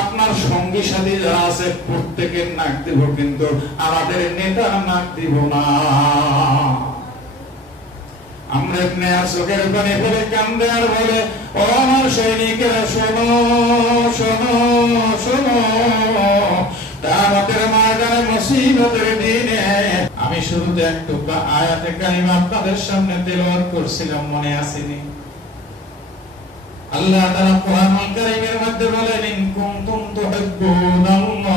আপনার সঙ্গী সাথী যারা আছে প্রত্যেকের নাক দিব, কিন্তু আমাদের নেতার নাক দিব না। আমরা চোখের পানি ফেলে কান্দে আর বলে, ও আমার সৈনিকেরা শোনো শোনো শোনো, আমাদের ময়দানে মুসিবতের দিনে আমি শুরুতে একটু আয়াতে কারিমা আপনাদের সামনে তেলাওয়াত করছিলাম, মনে আসেনি? আল্লাহ তাআলা কোরআনুল কারীমের মধ্যে বলেন, ইন কুনতুম তুহিব্বুনাল্লাহ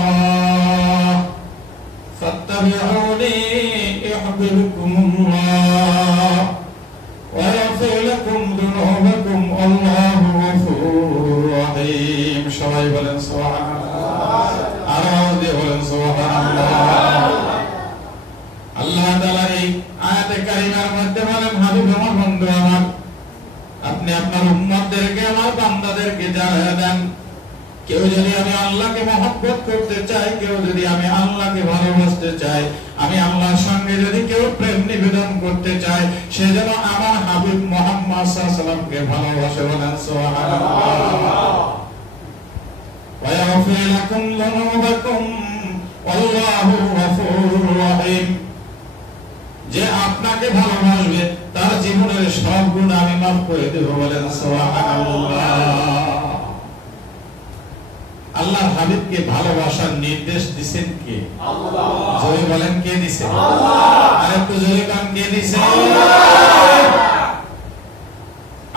ফাত্তাবিউনি ইউহিব্বুকুমুল্লাহ ওয়া ইয়াগফির লাকুম যুনুবাকুম আল্লাহু গফুরুর রহিম। সবাই বলেন সুবহানাল্লাহ, আওয়াজ দিয়ে বলেন সুবহানাল্লাহ। আল্লাহ তাআলা এই আয়াতে কারিমার মধ্যে বলেন, হাবিব আমার, বন্ধু আমার, আপনি আপনার উম্মতদেরকে, আমার বান্দাদেরকে জানিয়ে দেন, কেউ যদি আমি আল্লাহকে মহব্বত করতে চাই, কেউ যদি আমি আল্লাহকে ভালোবাসতে চাই, আমি আল্লাহর সঙ্গে যদি কেউ প্রেম নিবেদন করতে চাই, সে যেন আমার হাবিব মুহাম্মদ সাল্লাল্লাহু আলাইহি ওয়াসাল্লামকে ভালোবাসে। বলেন সুবহানাল্লাহ। ওয়া ইয়াগফির লাকুম যুনুবাকুম আল্লাহু গফুরুর রহিম। যে আপনাকে ভালোবাসবে তার জীবনের সব গুনাহ আমি মাফ করে দেব। বলেন সুবহানাল্লাহ। আল্লাহ হাবিবকে ভালোবাসার নির্দেশ দিবেন কে? আল্লাহ। জোরে বলেন, কে দিবেন? আল্লাহ। আরেকটু জোরে বলেন, কে দিবেন?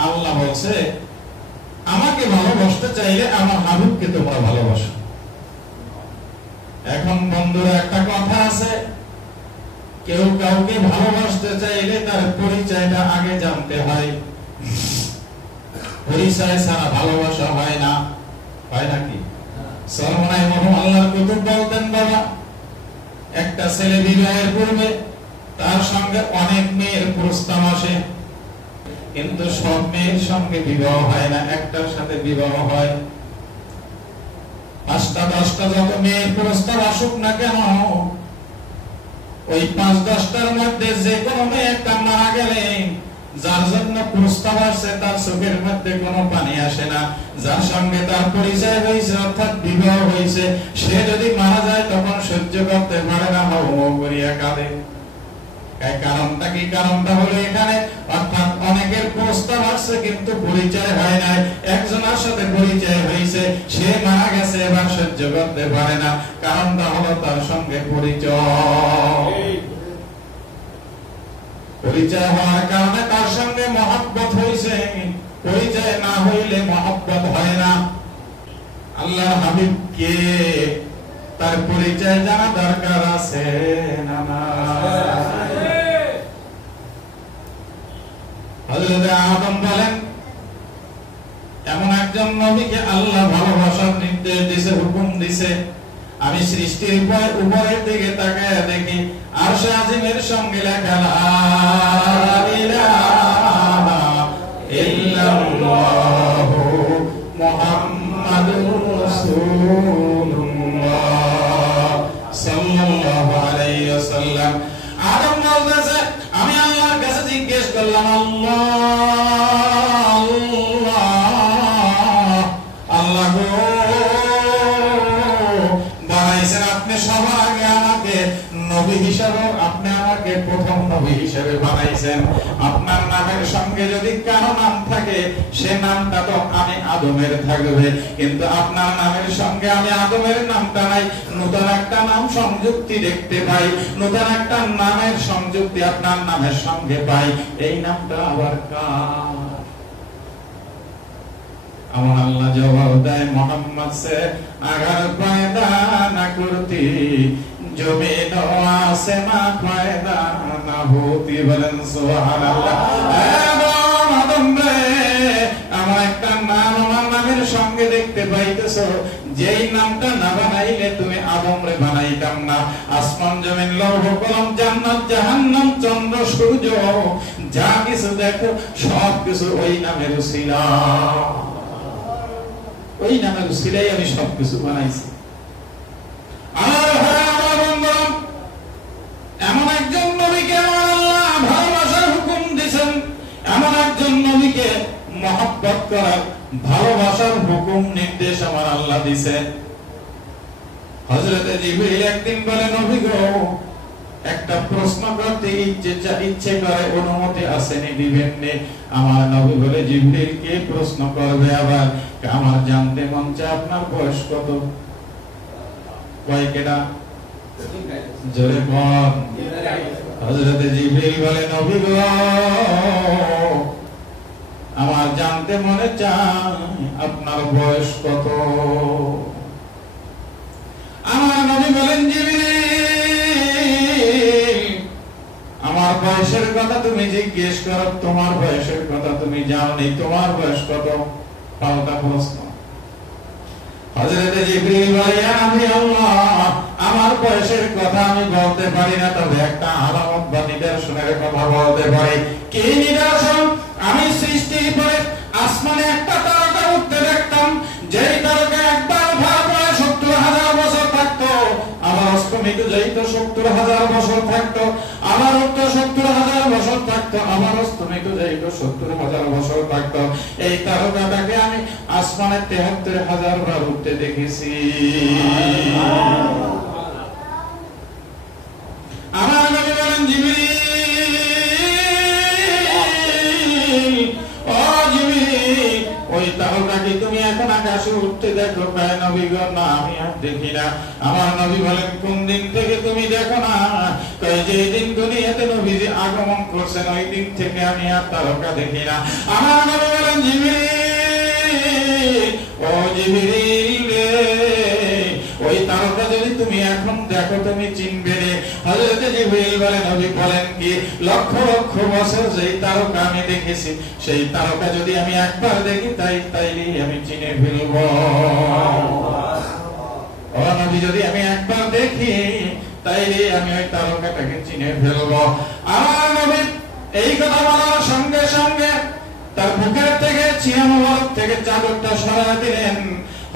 আল্লাহ বলছে, আমাকে ভালোবাসতে চাইলে আমার হাবিবকে তোমরা ভালোবাসো। এখন বন্ধুরা, একটা কথা আছে, কেউ কাউকে ভালোবাসতে চাইলে তার পরিচয়টা আগে জানতে হয়। পরিচয় ছাড়া ভালোবাসা হয় না, হয় নাকি? সরমনাই মরহুম আল্লাহর কুতুব বলতেন, বাবা, একটা ছেলে বিবাহের পূর্বে তার সঙ্গে অনেক মেয়ের প্রস্তাব আসে, কিন্তু সব মেয়ের সঙ্গে বিবাহ হয় না, একটার সাথে বিবাহ হয়। 5টা 10টা যত মেয়ের প্রস্তাব আসুক না কেন, ওই 5-10টার মধ্যে যে কোনো মেয়ে একটা মারা গেলে যার জন্য প্রস্তাব আসছে তার চোখের মধ্যে কোনো পানি আসে না। যার সঙ্গে তার পরিচয় হয়েছে, অর্থাৎ বিবাহ হয়েছে, সে যদি মারা যায় তখন সহ্য করতে পারে না, হাউ হাউ করিয়া কাঁদে। কারণটা কি? কারণটা হলো এখানে, অর্থাৎ অনেকের প্রস্তাব আসছে কিন্তু পরিচয় হয় নাই, একজনের সাথে পরিচয় হয়েছে, সে মারা গেছে, এবার সহ্য করতে পারে না। কারণটা হলো তার সঙ্গে পরিচয় হওয়ার কারণে তার সঙ্গে মহব্বত হয়েছে, পরিচয় না হইলে মহব্বত হয় না। আল্লাহ হাবিব কে, তার পরিচয় জানা দরকার আছে না? হযরত আদম বলেন, এমন একজন নবীকে আল্লাহ ভালোবাসার নির্দেশ দিয়েছে, হুকুম দিয়েছে। আমি সৃষ্টির উপরের দিকে তাকায় দেখি আরশে আজিমের সঙ্গে লেখা লা ইলাহা ইল্লাল্লাহু মুহাম্মাদুর রাসূলুল্লাহ সাল্লাল্লাহু আলাইহি ওয়াসাল্লাম। আদম বলতেছে, আমি আল্লাহর কাছে জিজ্ঞেস করলাম, আল্লাহ গো, বানাইছেন আপনি সবার আগে আমাকে নবী হিসাবে, আপনি আমাকে প্রথম নবী হিসাবে বানাইছেন। আপনার নামের সঙ্গে যদি কারো নাম থাকে, সে নামটা তো আমি আদমের থাকবে, কিন্তু আপনার নামের সঙ্গে আমি আদমের নামটা নাই, নতুন একটা নাম সংযুক্তি দেখতে পাই, নতুন একটা নামের সংযুক্তি আপনার নামের সঙ্গে পাই। এই নামটা আবার কার? আমার আল্লাহ জবাব দেয়, মোহাম্মদ সে আগার পয়দা না করতি, জমিন আসেমা পয়দা না হতি। বলেন সুবহানাল্লাহ। আদম রে, আমার একটা নাম আমার নামের সঙ্গে দেখতে পাইতেছো, যেই নামটা না বানাইলে তুমি আদম রে বানাইতাম না। আসমান জমিন লৌহ কলম জান্নাত জাহান্নাম চন্দ্র সূর্য যা কিছু দেখো সব কিছু ওই নামের উসিলা, ওই নামের উসিলাই আমি সবকিছু বানাইছি। এমন একজন নবীকে আল্লাহ ভালোবাসার হুকুম দিয়েছেন, এমন একজন নবীকে মহব্বত করার, ভালোবাসার হুকুম নির্দেশ আমার আল্লাহ দিছে। হযরত জিবরিল একদিন বলে, নবী গো, একটা প্রশ্ন করতে ইচ্ছে করে, অনুমতি আসেনি, দিবেন নে? আমার নবী বলে, জিবরিল কে প্রশ্ন করবে আবার? আমার জানতে মন চায় আপনার বয়স কত। কয় কেডা? জোরে বল। হযরত জিবরিল বলে, নবী গো, আমার জানতে মনে চায় আপনার বয়স কত। আমার নবী বলেন, জিবরিল, আমার বয়সের কথা তুমি জিজ্ঞেস করো, তোমার বয়সের কথা তুমি জানোনি, তোমার বয়স কত? পাল্টা প্রশ্ন। হযরত জিবরিল বলে, আমি আল্লাহ, আমার বয়সের কথা আমি বলতে পারি না, তবে একটা আলামত বা নিদর্শনের কথা বলতে পারি। কি নিদর্শন? আমি সৃষ্টির পরে আসমানে একটা তারকা উঠতে দেখতাম, যেই তারকা একবার ভাগ হয়ে ৭০,০০০ বছর থাকতো, আবার অস্তমিত যাইতো ৭০,০০০ বছর থাকতো, আবার উঠতো ৭০,০০০ বছর থাকতো, আবার অস্তমিত যাইতো ৭০,০০০ বছর থাকতো। এই তারকাটাকে আমি আসমানে ৭৩,০০০ বার উঠতে দেখেছি। আমার নবী বলেন, জিবরিল, ও জিবরিল, ওই তারকাকে তুমি এখন আকাশে উঠতে দেখো? কয়, নবী গো, না, আমি আর দেখি না। আমার নবী বলেন, কোন দিন থেকে তুমি দেখো না? কয়, যে দিন দুনিয়াতে নবীজি আগমন করছেন ওই দিন থেকে আমি আর তারকা দেখি না। আমার নবী বলেন, জিবরিল, ও জিবরিল রে, ওই তারকা যদি তুমি এখন দেখো তুমি চিনবে রে? হযরত জিবরিল বলেন, নবী বলেন কি? লক্ষ লক্ষ বছর যেই তারকা আমি দেখেছি, সেই তারকা যদি আমি একবার দেখি তাইলে আমি চিনে ফেলব। ও নবী, যদি আমি একবার দেখি তাইলে আমি ওই তারকাটাকে চিনে ফেলব। আমার নবী এই কথা বলার সঙ্গে সঙ্গে তার বুকের থেকে সিনা মোবারক থেকে চাদরটা সরায় দিলেন।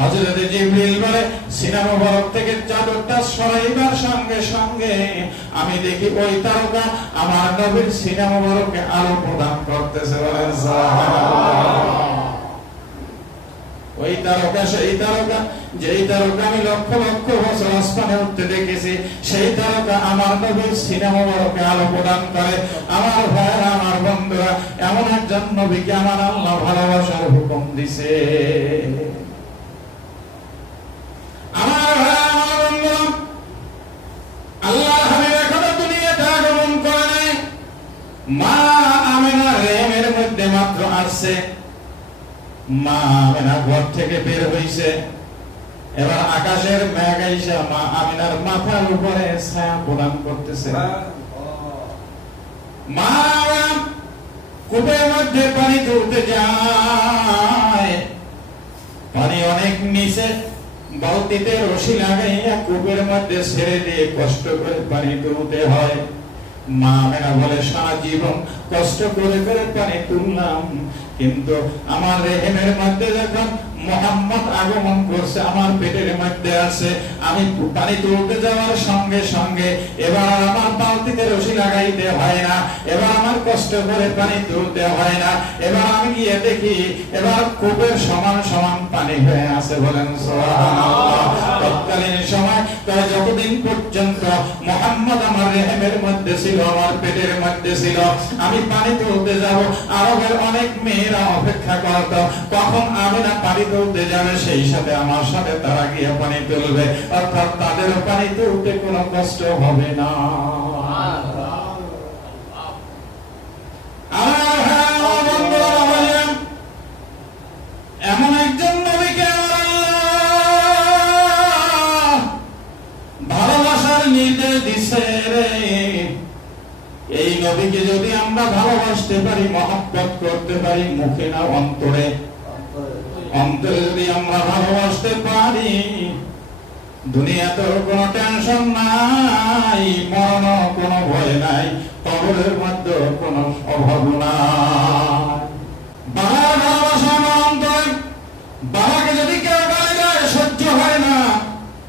হযরত জিবরিল বলে, সিনা মোবারক থেকে চাদরটা সরাইবার সঙ্গে সঙ্গে আমি দেখি ওই তারকা আমার নবীর সিনা মোবারকে আলো প্রদান করতেছে। বলেন সুবহানাল্লাহ। ওই তারকা সেই তারকা, যেই তারকা আমি লক্ষ লক্ষ বছর আসমানে উঠতে দেখেছি, সেই তারকা আমার নবীর সিনা মোবারকে আলো প্রদান করে। আমার ভাইরা, আমার বন্ধুরা, এমন একজন নবীকে আমার আল্লাহ ভালোবাসার হুকুম দিছে। আমার ভাইরা, আমার বন্ধুরা, আল্লাহর হাবিব এখনো দুনিয়াতে আগমন করে নাই। মা আমেনা রেহেমের মধ্যে মাত্র আসছে। মা আমেনা ঘর থেকে বের হইছে, এবার আকাশের মেঘ আইসা মা আমেনার মাথার উপরে ছায়া প্রদান করতেছে। মা কূপের মধ্যে পানি তুলতে যায়, পানি অনেক নিচে, বালতিতে রশি লাগাইয়া কূপের মধ্যে ছেড়ে দিয়ে কষ্ট করে পানি তুলতে হয়। মা আমেনা বলে, সারা জীবন কষ্ট করে করে পানি তুললাম, কিন্তু আমার রেহেমের মধ্যে যখন মুহাম্মদ আগমন করছে, আমার পেটের মধ্যে আছে, আমি পানি তুলতে যাওয়ার সঙ্গে সঙ্গে এবার আমার বালতিতে রশি লাগাইতে হয় না, এবার আমার কষ্ট করে পানি তুলতে হয় না। এবার আমি গিয়ে দেখি এবার কূপের সমান সমান পানি হয়ে আছে। বলেন সুবহানাল্লাহ। তৎকালীন সময় যতদিন পর্যন্ত মুহাম্মদ আমার রেহেমের মধ্যে ছিল, আমার পেটের মধ্যে ছিল, আমি পানি তুলতে যাব, আরবের অনেক মেয়েরা অপেক্ষা করত কখন আমেনা পানি তুলতে যাবে, সেই সাথে আমার সাথে তারা গিয়ে পানি তুলবে, অর্থাৎ তাদের পানি তুলতে কোনো কষ্ট হবে না। এমন একজন নবীকে ভালোবাসার নির্দেশ দিছে রে। এই নবীকে যদি আমরা ভালোবাসতে পারি, মহব্বত করতে পারি, মুখে না অন্তরে, অন্তরে যদি আমরা ভালোবাসতে পারি, দুনিয়াতে কোনো টেনশন নাই, মরণ কোনো ভয় নাই, কবরের মধ্যে কোনো অভাব নাই। বাবার ভালোবাসা আমার অন্তরে। বাবাকে যদি কেউ গালি দেয় সহ্য হয় না,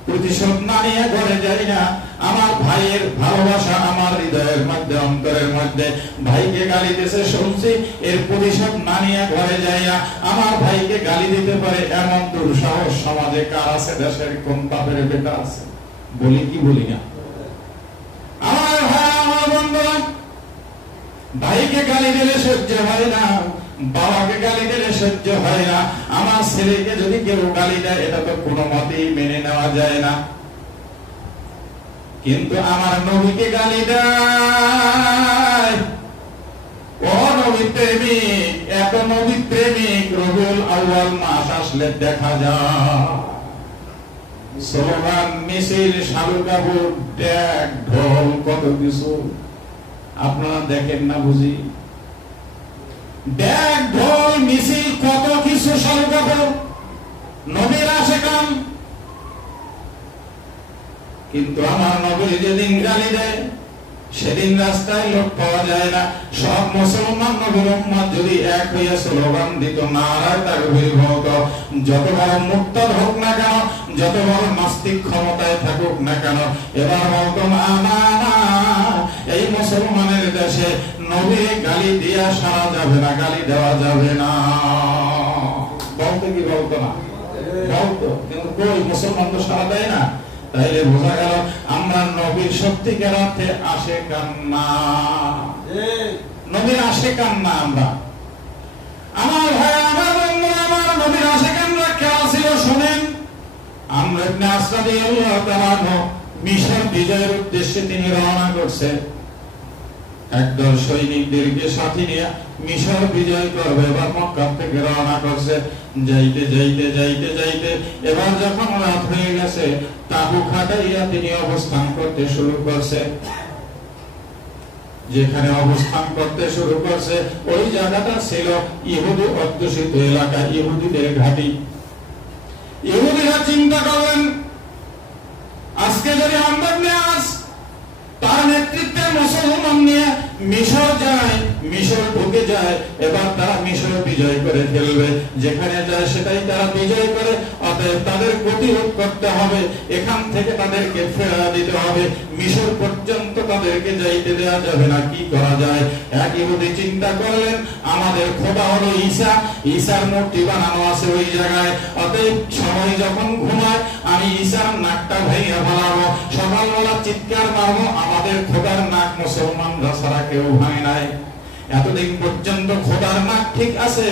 প্রতিশোধ না নিয়ে ঘরে যাই না। আমার ভাইয়ের ভালোবাসা আমার হৃদয়ের মধ্যে, অন্তরের মধ্যে মধ্যে ভাইকে গালি দিয়েছে শুনছি, এর প্রতিশোধ না নিয়ে ঘরে যাইয়া আমার ভাইকে গালি দিতে পারে এমন দুঃসাহস সমাজে কার আছে? দেশের কোন বাপের বেটা আছে? বলি কি বলি না? আমার ভাই, আমার বন্ধুরা, ভাইকে গালি দিলে সহ্য হয় না, বাবাকে গালি দিলে সহ্য হয় না, আমার ছেলেকে যদি কেউ গালি দেয় এটা তো কোনো মতেই মেনে নেওয়া যায় না। কিন্তু আমার নবীকে গালি দেয়, ও নবী প্রেমিক, এত নবী প্রেমিক রবিউল আউয়াল মাস আসলে দেখা যায় স্লোগান, মিছিল, শালুকাবুর, ড্যাক, ঢোল, কত কিছু আপনারা দেখেন না বুঝি? ড্যাক, ঢোল, মিছিল, কত কিছু, শালুকাবুর, নবীর আশেকান। কিন্তু আমার নবী যেদিন গালি দেয় সেদিন রাস্তায় লোক পাওয়া যায় না। সব মুসলমান নবীর উম্মত যদি এক হইয়া স্লোগান দিত, নারায়ে তাকবীর বলতো, যত বড় মুরতাদ হোক না কেন, যত বড় নাস্তিক ক্ষমতায় থাকুক না কেন, এবার বলতো না না না, এই মুসলমানের দেশে নবীর গালি দিয়া সারা যাবে না, গালি দেওয়া যাবে না। বলতো কি বলতো না? বলতো, কিন্তু কই মুসলমান তো সারা দেয় না। তাইলে বোঝা গেল আমরা নবীর সত্যিকার অর্থে আশেকান না, নবীর আশেকান না আমরা। আমার ভাই, আমার বন্ধু, আমার নবীর আশেকানরা কারা ছিল শুনেন। আমর ইবনে আস রাদিয়াল্লাহু তাআলা মিশর বিজয়ের উদ্দেশ্যে তিনি রওনা করছেন। একদল সৈনিকদেরকে সাথে নিয়ে মিশর বিজয় করবে, এবার মক্কা থেকে রওনা করছে। যাইতে যাইতে যাইতে যাইতে এবার যখন রাত হয়ে গেছে, তাঁবু খাটাইয়া তিনি অবস্থান করতে শুরু করছে। যেখানে অবস্থান করতে শুরু করছে ওই জায়গাটা ছিল ইহুদি অধ্যুষিত এলাকা, ইহুদিদের ঘাঁটি। ইহুদিরা চিন্তা করলেন, আজকে যদি আমরা তার নেতৃত্বে মুসলমান নিয়ে মিশর যায়, মিশর ঢুকে যায়, এবার তারা মিশর বিজয় করে ফেলবে, যেখানে যায় সেটাই তারা বিজয় করে। অতএব তাদের প্রতিরোধ করতে হবে, এখান থেকে তাদেরকে ফেরা দিতে হবে, মিশর পর্যন্ত তাদেরকে যাইতে দেওয়া যাবে না। কি করা যায়? এক ইহুদি চিন্তা করলেন, আমাদের খোদা হলো ঈসা, ঈসার মূর্তি বানানো আছে ওই জায়গায়, অতএব সবাই যখন ঘুমায় আমি ঈসার নাকটা ভেঙে ফেলাবো, সকালবেলা চিৎকার মারবো, আমাদের খোদার নাক মুসলমানরা ছাড়া কেউ ভাঙে নাই। এতদিন পর্যন্ত খোদার নাক ঠিক আছে,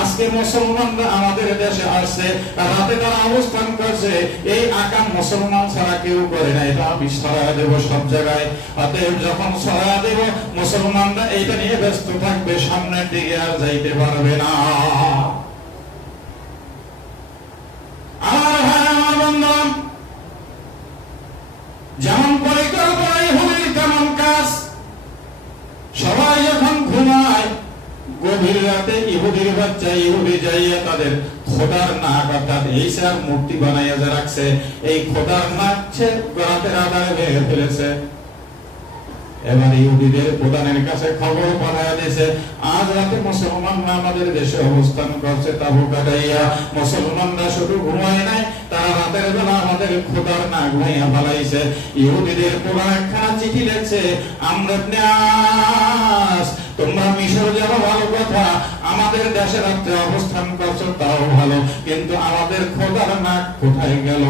আজকে মুসলমানরা আমাদের দেশে আসছে, রাতে তারা অবস্থান করছে, এই আকাম মুসলমান ছাড়া কেউ করে না, এটা আমি ছড়া দেব সব জায়গায়। অতএব যখন ছড়া দেব মুসলমানরা এইটা নিয়ে ব্যস্ত থাকবে, সামনের দিকে আর যাইতে পারবে না। আমার ভাই, আমার বন্ধু, যেমন পরিকল্পনা ইহুদির তেমন কাজ। সবাই যখন ঘুমায়, গভীর রাতে ইহুদির বাচ্চা ইহুদি যাইয়া তাদের খোদার নাক অর্থাৎ ঈসার মূর্তি বানাইয়া যে রাখছে, এই খোদার নাক সে রাতের আধারে ভেঙে ফেলেছে। এবার ইহুদিদের প্রধানের কাছে খবর পাঠাইয়া দিয়েছে, আজ রাতে মুসলমানরা আমাদের দেশে অবস্থান করছে, তাবু কাটাইয়া। মুসলমানরা শুধু ঘুমায় নাই, তারা রাতের বেলা আমাদের খোদার নাক ভাইয়া ফেলাইছে। ইহুদিদের প্রধান একখানা চিঠি লিখছে, আমর ইবনে আস, তোমরা মিশর যাওয়া ভালো কথা, আমাদের দেশে রাতে অবস্থান করছো তাও ভালো, কিন্তু আমাদের খোদার নাক কোথায় গেল?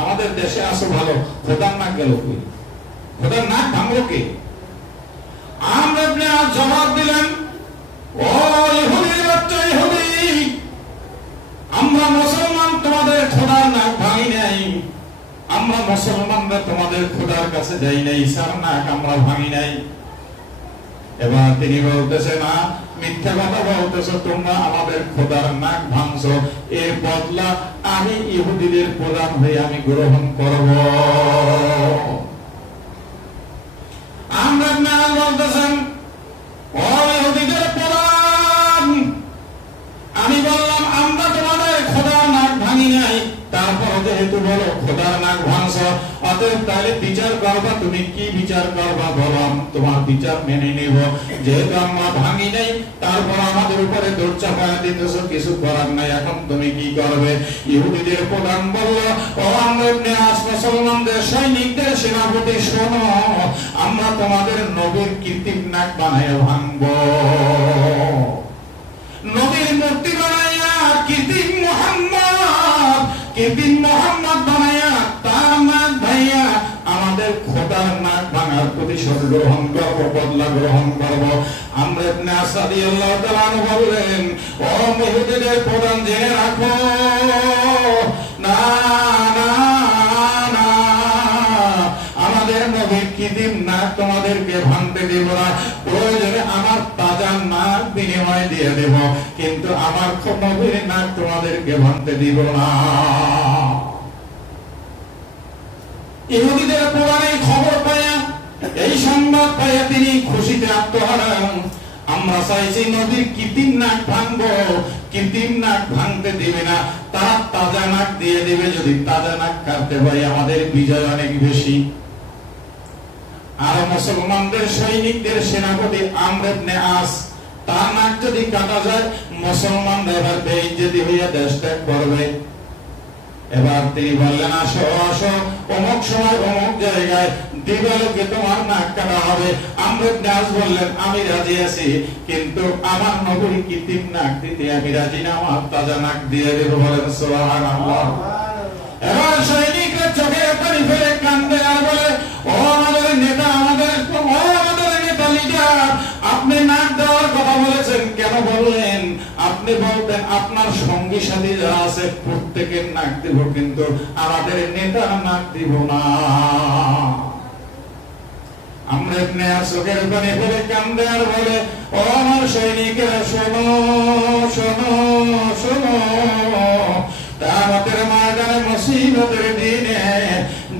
আমাদের দেশে আসো ভালো, খোদার নাক গেল কই? খোদার নাক ভাঙলো কে? আমর ইবনে আস জবাব দিলেন, ও ইহুদির বাচ্চা ইহুদি, আমরা মুসলমান তোমাদের খোদার নাক ভাঙি নাই, আমরা মুসলমানরা তোমাদের খোদার কাছে যাই নাই, ঈসার নাক আমরা ভাঙি নাই। এবার তিনি বলতেছে, না, মিথ্যা কথা বলতেছো, তোমরা আমাদের খোদার নাক ভাঙছো, এর বদলা আমি ইহুদিদের প্রধান হয়ে আমি গ্রহণ করব। আমরা না বলতেছেন, ও ইহুদিদের প্রধান, আমি বললাম আমরা তোমাদের খোদার নাক ভাঙি নাই, তারপর যেহেতু বলো খোদার নাক ভাঙছো, অতএব তাহলে বিচার করবা, তুমি কি বিচার করবা বলো, তোমার বিচার মেনে নেব। যেহেতু আমরা ভাঙি নাই, তারপর আমাদের উপরে দৌড় চাপায়া দিতেছো, কিছু করার নাই, এখন তুমি কি করবে? ইহুদিদের প্রধান বলল, ও আমর ইবনে আস, মুসলমানদের সৈনিকদের সেনাপতি, শোনো, আমরা তোমাদের নবীর কৃত্রিম নাক বানায় ভাঙবো। নবীর মূর্তি বানাইয়া কৃত্রিম মোহাম্মদ বানাইয়া তার নাক ভাইয়া আমাদের খোদার নাক ভাঙার প্রতিশোধ গ্রহণ করবো, বদলা গ্রহণ করবো। আমর ইবনে আস রাদিয়াল্লাহু তাআলা আনহু বললেন, ও ইহুদিদের প্রধান, জেনে রাখো, না না না, আমাদের নবীর কৃত্রিম নাক তোমাদেরকে ভাঙতে দেব না, প্রয়োজনে আমার তাজা নাক বিনিময় দিয়ে দেব, কিন্তু আমার নবীর নাক তোমাদেরকে ভাঙতে দিব না। ইহুদিদের প্রধানের খবর পায়া, এই সংবাদ পায়া তিনি খুশিতে আত্মহারা। আমরা চাইছি নবীর কৃত্রিম নাক ভাঙবো, কৃত্রিম নাক ভাঙতে দিবে না, তার তাজা নাক দিয়ে দিবে। যদি তাজা নাক কাটতে পারি আমাদের বিজয় অনেক বেশি। আর মুসলমানদের সৈনিকদের সেনাপতি আমর ইবনে আস, তার নাক যদি কাটা যায়, মুসলমানরা এবার বেইজ্জতি হইয়া দেশ ত্যাগ করবে। এবার তিনি বললেন, আসো আসো, অমুক সময় অমুক জায়গায় দিবালোকে তোমার নাক কাটা হবে। আমর ইবনে আস বললেন, আমি রাজি আছি, কিন্তু আমার নবীর কৃত্রিম নাক দিতে আমি রাজি না, আমার তাজা নাক দিয়ে দেব। বলেন সুবহানাল্লাহ। এবার সৈনিকরা চোখে পানি ফেলে কান্দে আর বলে, ও আমাদের নেতা, আমাদের নেতা লিডার, আপনি নাক দেওয়ার কথা বলেছেন, কেন বললেন? আপনি বলতেন আপনার সঙ্গী সাথী যারা আছে প্রত্যেকের নাক দিব, কিন্তু আমাদের নেতা নাক দিব না। আমর ইবনে আস চোখের পানি ফেলে কান্দে আর বলে, ও আমার সৈনিকেরা, শোনো শোনো শোনো, কিয়ামতের ময়দানে মুসিবতের দিনে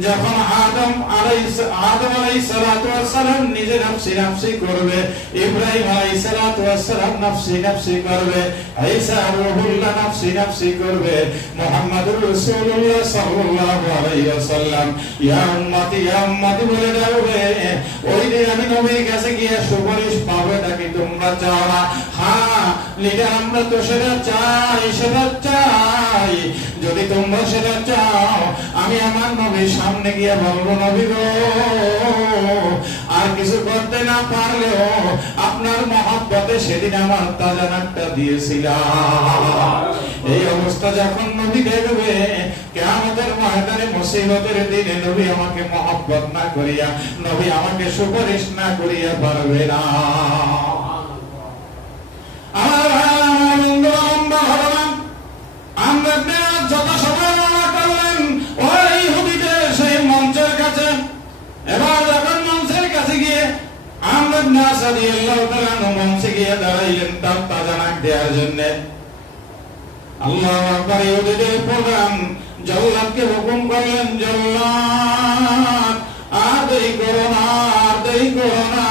যখন আদম আলাইহিস সালাতু ওয়াস সালাম নিজে নফসি নফসি করবে, ইব্রাহিম আলাইহিস সালাতু ওয়াস সালাম নফসি নফসি করবে, ঈসা রূহুল্লাহ নফসি নফসি করবে, মুহাম্মদুর রাসূলুল্লাহ সাল্লাল্লাহু আলাইহি ওয়াসাল্লাম ইয়া উম্মতি বলে ডাকবে। ওই দিন আমি নবীর কাছে গিয়ে সুপারিশ পাবো, এটা কি তোমরা চাও না? হ্যাঁ লিডার, আমরা তো সেটা চাই, সেটা চাই। যদি তোমরা সেটা চাও, আমি আমার নবীর সামনে গিয়ে বলবো, নবী গো, আর কিছু করতে না পারলেও আপনার মহব্বতে সেদিন আমার তাজা নাকটা দিয়েছিলাম। এই অবস্থা যখন নবী দেখবে, কিয়ামতের ময়দানে মুসিবতের দিনে নবী আমাকে মহব্বত না করিয়া, নবী আমাকে সুপারিশ না করিয়া পারবে না। এবার যখন মঞ্চের কাছে গিয়ে আমর ইবনে আস রাদিয়াল্লাহু তাআলা মঞ্চে গিয়ে দাঁড়াইলেন তার তাজা নাক দেওয়ার জন্য, আল্লাহু আকবার। ইহুদিদের প্রধান জল্লাদকে হুকুম করলেন, জল্লাদ আর দেরি করো না, আর দেরি করো না,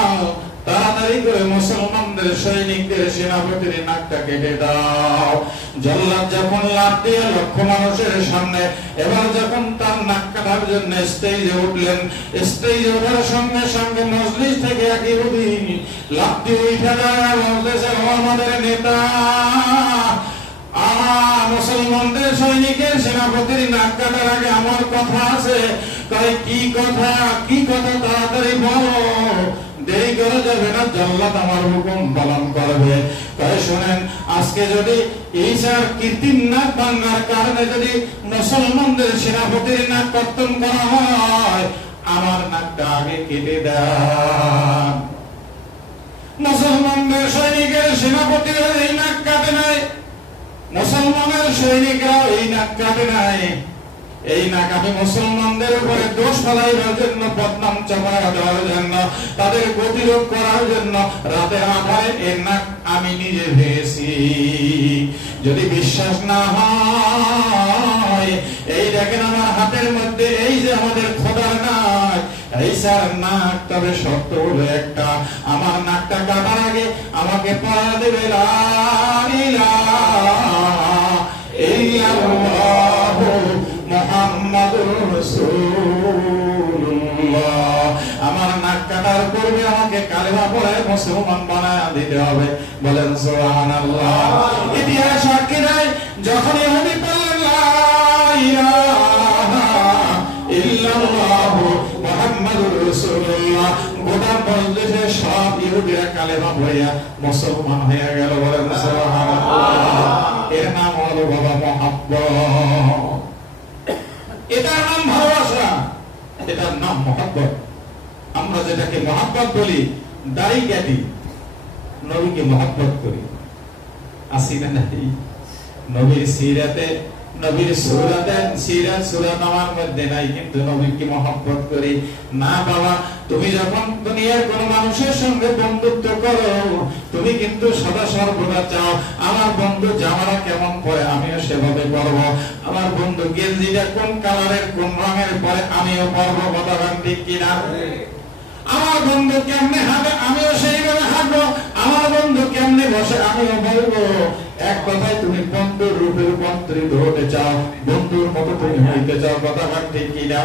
তাড়াতাড়ি করে মুসলমানদের সৈনিকদের সেনাপতির নাকটা কেটে দাও। জল্লাদ যখন লাফ দিয়ে লক্ষ মানুষের সামনে এবার যখন তার নাক কাটার জন্য স্টেজে উঠলেন, স্টেজে ওঠার সঙ্গে সঙ্গে মজলিস থেকে এক ইহুদি লাফ দিয়ে উঠে দাঁড়ায়, বলতেছে, ও আমাদের নেতা, মুসলমানদের সৈনিকের সেনাপতির নাক কাটার আগে আমার কথা আছে। তাই কি কথা, কি কথা, তাড়াতাড়ি বলো, দেরি করা যাবে না, জল্লাদ আমার হুকুম পালন করবে। তাই শুনেন, আজকে যদি ঈসার কৃত্রিম নাক ভাঙার কারণে যদি মুসলমানদের সেনাপতির নাক কর্তন করা হয়, আমার নাকটা আগে কেটে দেন। মুসলমানদের সৈনিকের সেনাপতিরা এই নাক কাটে নাই, মুসলমানের সৈনিকরা এই নাক কাটে নাই। এই নাক আমি মুসলমানদের উপরে দোষ ফেলাইবার জন্য, বদনাম চাপাইয়া দেওয়ার জন্য, তাদের প্রতিরোধ করার জন্য রাতের আধারে এর নাক আমি নিজে ভেঙেছি। যদি বিশ্বাস না হয়, এই দেখেন আমার হাতের মধ্যে, এই যে আমাদের খোদার নাক, ঈসার নাক। তবে শর্ত হলো একটা, আমার নাকটা কাটার আগে আমাকে পড়া দেবে লা ইলাহা ইল্লাল্লাহু মুহাম্মাদুর রাসূলুল্লাহ। পূর্বে আমাকে কালেমা পড়ে মুসলমান বানায় দিতে হবে। বলেন সুবহানাল্লাহ। ইতিহাস সাক্ষী দেয় যখন ইহুদি বললেন লা ইলাহা ইল্লাল্লাহু মুহাম্মাদুর রাসূলুল্লাহ, গোটা মজলিসে সব ইহুদিরা কালেমা পড়িয়া মুসলমান হয়ে গেল। বলেন সুবহানাল্লাহ। এর নাম হলো বাবা মুহাব্বত। এটার নাম ভালোবাসা, এটার নাম মুহাব্বত। আমরা যেটাকে মুহাব্বত বলি, দাড়ি কাটি, নবীকে মুহাব্বত করি, আসি না নাই? নবীর সিরাতে, নবীর সুরাতে, সিরাত সূরা নামার মধ্যে নাই, কিন্তু নবীকে মুহাব্বত করি না। বাবা, তুমি যখন দুনিয়ার কোন মানুষের সঙ্গে বন্ধুত্ব করো, তুমি কিন্তু সদা সর্বদা চাও আমার বন্ধু জামাটা কেমন পরে আমিও সেভাবে পরবো, আমার বন্ধু গেঞ্জিটা কোন কালারের কোন রঙের পরে আমিও পরবো। কথা ঠিক কিনা? আমার বন্ধু কেমনে হাঁটে আমিও সেইভাবে হাঁটবো, আমার বন্ধু কেমনে বসে আমিও বলবো। এক কথায় তুমি বন্ধুর রূপে রূপান্তরিত হতে চাও, বন্ধুর মতো তুমি হইতে চাও। কথা ঠিক কিনা?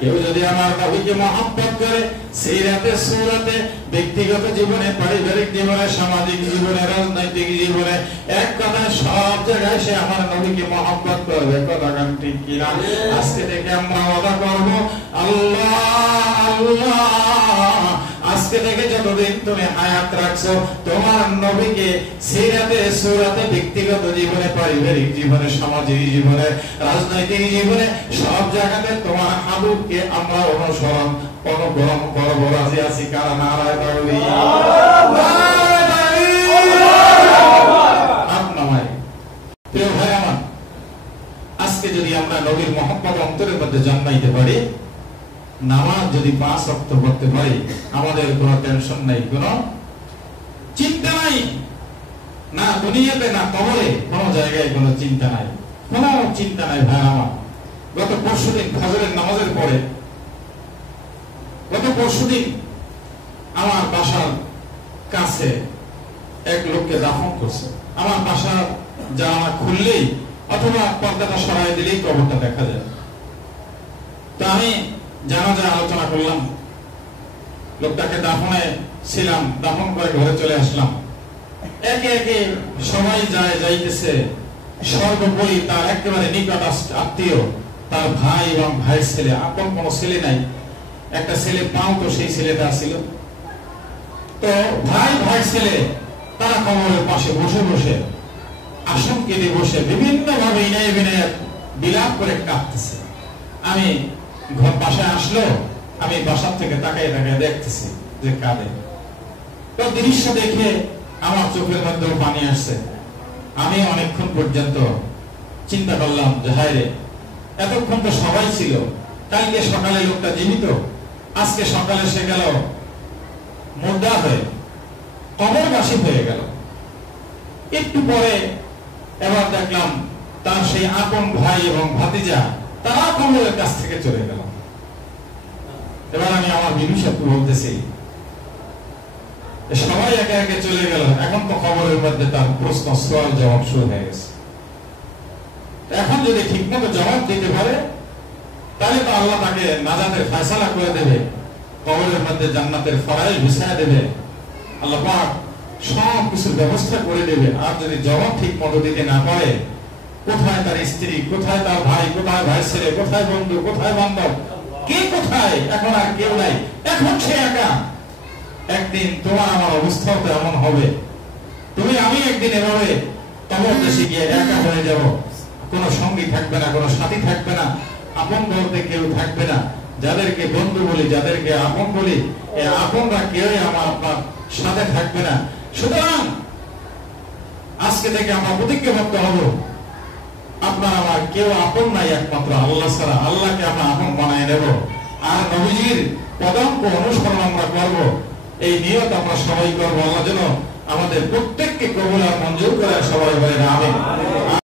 কেউ যদি আমার নবীকে মহব্বত করে, সিরাতে সুরাতে, ব্যক্তিগত জীবনে, পারিবারিক জীবনে, সামাজিক জীবনে, রাজনৈতিক জীবনে, এক কথায় সব জায়গায় সে আমার নবীকে মহব্বত করবে। কথা ঠিক কিনা? আজকে থেকে আমরা ওয়াদা করব, আল্লাহ আল্লাহ, আজকে থেকে যতদিন তুমি হায়াত রাখছো তোমার নবীকে সিরাতে সুরাতে, ব্যক্তিগত জীবনে, পারিবারিক জীবনে, সামাজিক জীবনে, রাজনৈতিক জীবনে, সব জায়গাতে তোমার হাবিবকে আমরা অনুসরণ অনুকরণ করব। রাজি আছি? কারা নারায়ে তাকবীর। প্রিয় ভাই আমার, আজকে যদি আমরা নবীর মহব্বত অন্তরের মধ্যে জন্মাইতে পারি, নামাজ যদি 5 ওয়াক্ত পড়তে পারি, আমাদের কোনো টেনশন নাই, কোনো চিন্তা নাই, না দুনিয়াতে না কবরে, কোনো জায়গায় কোনো চিন্তা নাই, কোনো চিন্তা নাই। ভাই আমার, গত পরশুদিন ফজরের নামাজের পরে, গত পরশুদিন আমার বাসার কাছে এক লোককে দাফন করছে। আমার বাসার জানালা খুললেই অথবা পর্দাটা সরাই দিলেই কবরটা দেখা যায়। তো আমি জানাজায় আলোচনা করলাম, লোকটাকে দাফনে ছিলাম, দাফন করে ঘরে চলে আসলাম। একে একে সবাই যায় যাইতেছে, সর্বোপরি তার একেবারে নিকট আত্মীয়, তার ভাই এবং ভাইয়ের ছেলে, আপন কোনো ছেলে নাই, একটা ছেলে পাও তো সেই ছেলেটা ছিল। তো ভাই ভাই ছেলে তারা কবরের পাশে বসে বসে, আসন কেটে বসে বিভিন্ন ভাবে ইনায় বিনায় বিলাপ করে কাঁদতেছে। আমি ঘর বাসায় আসলো, আমি বাসার থেকে তাকাই তাকাই দেখতেছি যে কাঁদে। তো দৃশ্য দেখে আমার চোখের মধ্যেও পানি আসছে। আমি অনেকক্ষণ পর্যন্ত চিন্তা করলাম যে হায় রে, এতক্ষণ তো সবাই ছিল, কালকে সকালে লোকটা জীবিত, আজকে সকালে সে গেল মুর্দা হয়ে, কবরবাসী হয়ে গেল। একটু পরে এবার দেখলাম তার সেই আপন ভাই এবং ভাতিজা তারা কবরের কাছ থেকে চলে গেল। এবার আমি আমার বিবি সাথে বলতেছি, সবাই একে একে চলে গেল, এখন তো কবরের মধ্যে তার প্রশ্ন সওয়াল জবাব শুরু হয়ে গেছে। এখন যদি ঠিকমতো জবাব দিতে পারে, তাহলে তো আল্লাহ তাকে নাজাতের ফয়সালা করে দেবে, কবরের মধ্যে জান্নাতের ফরাইজ বিছায়া দেবে, আল্লাহ পাক সব কিছুর ব্যবস্থা করে দেবে। আর যদি জবাব ঠিক মতো দিতে না পারে, কোথায় তার স্ত্রী, কোথায় তার ভাই, কোথায় ভাই ছেলে, কোথায় বন্ধু, কোথায় বান্ধব, কে কোথায়, এখন আর কেউ নাই, এখন সে একা। একদিন তোমার আমার অবস্থাও তো এমন হবে, তুমি আমি একদিন এভাবে কবর দেশে গিয়ে একা হয়ে যাব, কোনো সঙ্গী থাকবে না, কোনো সাথী থাকবে না, আপন বলতে কেউ থাকবে না। যাদেরকে বন্ধু বলি, যাদেরকে আপন বলি, এই আপনরা কেউই আমার আপনার সাথে থাকবে না। সুতরাং আজকে থেকে আমরা প্রতিজ্ঞাবদ্ধ হব, আপনার আমার কেউ আপন নাই, একমাত্র আল্লাহ ছাড়া। আল্লাহকে আমরা আপন বানায় নেব, আর নবীজির পদাঙ্ক অনুসরণ আমরা করব। এই নিয়ত আমরা সবাই করবো। আল্লাহ যেন আমাদের প্রত্যেককে কবুল আর মঞ্জুর করে। সবাই বলেন আমিন।